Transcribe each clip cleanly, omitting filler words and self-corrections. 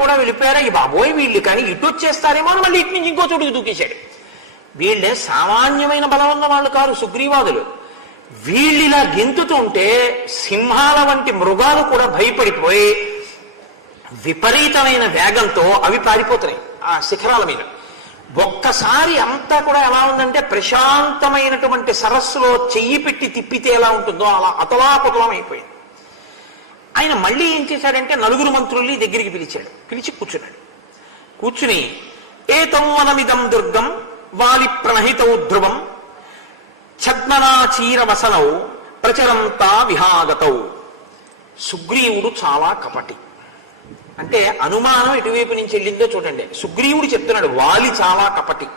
కూడా వెళ్ళిపోయారా ఈ బాబోయ్ వీళ్ళు, కానీ ఇటు వచ్చేస్తారేమో అని మళ్ళీ ఇటు నుంచి ఇంకో చోటుకి దూకేశాడు. వీళ్ళే సామాన్యమైన బలం ఉన్న వాళ్ళు కాదు సుగ్రీవాదులు. వీళ్ళిలా గెంతుతుంటే సింహాల వంటి మృగాలు కూడా భయపడిపోయి విపరీతమైన వేగంతో అవి పారిపోతున్నాయి ఆ శిఖరాల మీద. ఒక్కసారి అంతా కూడా ఎలా ఉందంటే ప్రశాంతమైనటువంటి సరస్సులో చెయ్యి పెట్టి తిప్పితే ఎలా ఉంటుందో అలా అతలాకుతలం అయిపోయింది. ఆయన మళ్ళీ ఏం చేశాడంటే నలుగురు మంత్రుల్ని దగ్గరికి పిలిచాడు. పిలిచి కూర్చున్నాడు. కూర్చుని ఏతం వనమిదం దుర్గం వాలి ప్రణహితౌ ధ్రువం ఛద్మనాచీర వసనౌ ప్రచరంతా విహాగతౌ. సుగ్రీవుడు చాలా కపటి. అంటే అనుమానం ఎటువైపు నుంచి వెళ్ళిందో చూడండి. సుగ్రీవుడు చెప్తున్నాడు వాలి చాలా కపటి.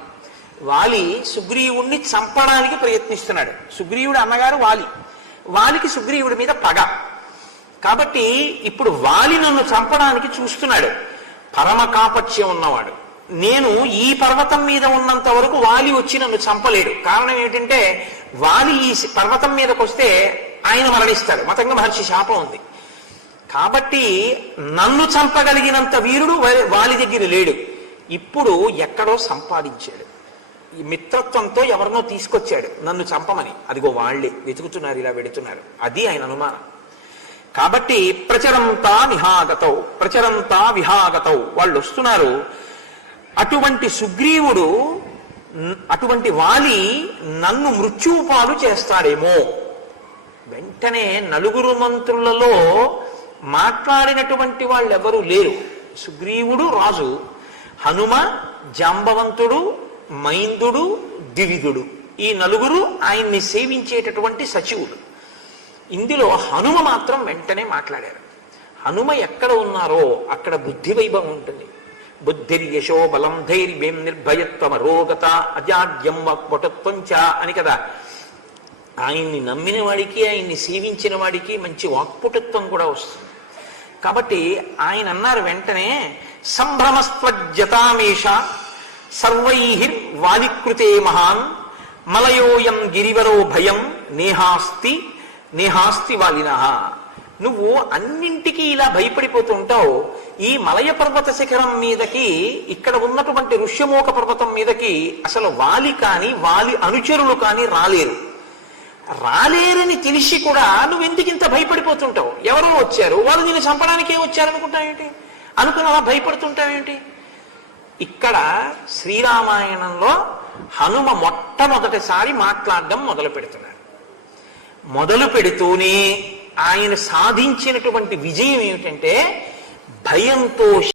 వాలి సుగ్రీవుణ్ణి చంపడానికి ప్రయత్నిస్తున్నాడు. సుగ్రీవుడు అన్నగారు వాలి. వాలికి సుగ్రీవుడి మీద పగ. కాబట్టి ఇప్పుడు వాలి నన్ను చంపడానికి చూస్తున్నాడు. పరమ కాపట్యం ఉన్నవాడు. నేను ఈ పర్వతం మీద ఉన్నంత వరకు వాలి వచ్చి నన్ను చంపలేడు. కారణం ఏమిటంటే వాలి ఈ పర్వతం మీదకి వస్తే ఆయన మరణిస్తాడు. మతంగ మహర్షి శాపం ఉంది. కాబట్టి నన్ను చంపగలిగినంత వీరుడు వాలి దగ్గర లేడు. ఇప్పుడు ఎక్కడో సంపాదించాడు. ఈ మిత్రత్వంతో ఎవరినో తీసుకొచ్చాడు నన్ను చంపమని. అదిగో వాళ్లే వెతుకుతున్నారు, ఇలా వెడుతున్నారు. అది ఆయన అనుమానం. కాబట్టి ప్రచరంతా విహాగతౌ వాళ్ళు వస్తున్నారు. అటువంటి సుగ్రీవుడు, అటువంటి వాలి నన్ను మృత్యుపాలు చేస్తాడేమో. వెంటనే నలుగురు మంత్రులలో మాట్లాడినటువంటి వాళ్ళెవరూ లేరు. సుగ్రీవుడు రాజు, హనుమ, జాంబవంతుడు, మైందుడు, ద్వివిధుడు, ఈ నలుగురు ఆయన్ని సేవించేటటువంటి సచివులు. ఇందులో హనుమ మాత్రం వెంటనే మాట్లాడారు. హనుమ ఎక్కడ ఉన్నారో అక్కడ బుద్ధి వైభవం ఉంటుంది. బుద్ధిర్యశో బలం ధైర్యం నిర్భయత్వం అరోగత అజాడ్యం వటుత్వంచ అని కదా. ఆయన్ని నమ్మిన వాడికి, ఆయన్ని సేవించిన వాడికి మంచి వాక్పుటత్వం కూడా వస్తుంది. కాబట్టి ఆయన అన్నారు వెంటనే సంభ్రమస్త్వజతామేష సర్వైః వాలికృతే మహాన్ మలయోయం గిరివరో భయం నేహాస్తి వాలినః. నువ్వు అన్నింటికీ ఇలా భయపడిపోతూ ఉంటావు. ఈ మలయ పర్వత శిఖరం మీదకి, ఇక్కడ ఉన్నటువంటి ఋష్యమూక పర్వతం మీదకి అసలు వాలి కానీ వాలి అనుచరులు కానీ రాలేరని తెలిసి కూడా నువ్వెందుకు ఇంత భయపడిపోతుంటావు? ఎవరో వచ్చారు, వాళ్ళు నిన్ను చంపడానికే వచ్చారనుకుంటావేంటి? అనుకుని అలా భయపడుతుంటావేంటి? ఇక్కడ శ్రీరామాయణంలో హనుమ మొట్టమొదటిసారి మాట్లాడడం మొదలు పెడుతున్నాడు. మొదలు పెడుతూనే ఆయన సాధించినటువంటి విజయం ఏమిటంటే భయంతో